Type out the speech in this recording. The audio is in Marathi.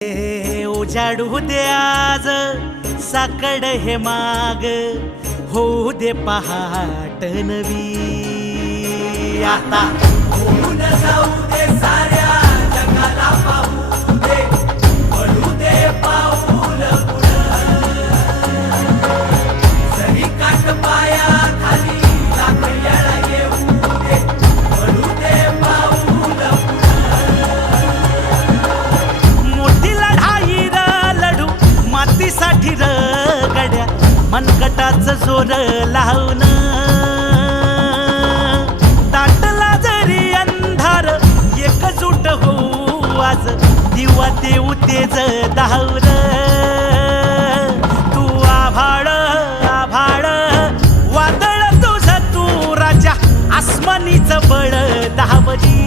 उजाडू दे आज साकड हे माग होऊ दे पहाट नवी. आता जाऊ. मनगटाच जोर लावून ताटला जरी अंधार एकजूट हो आज. दिवा ते उतेज धावलं तू वादळ बळ धावली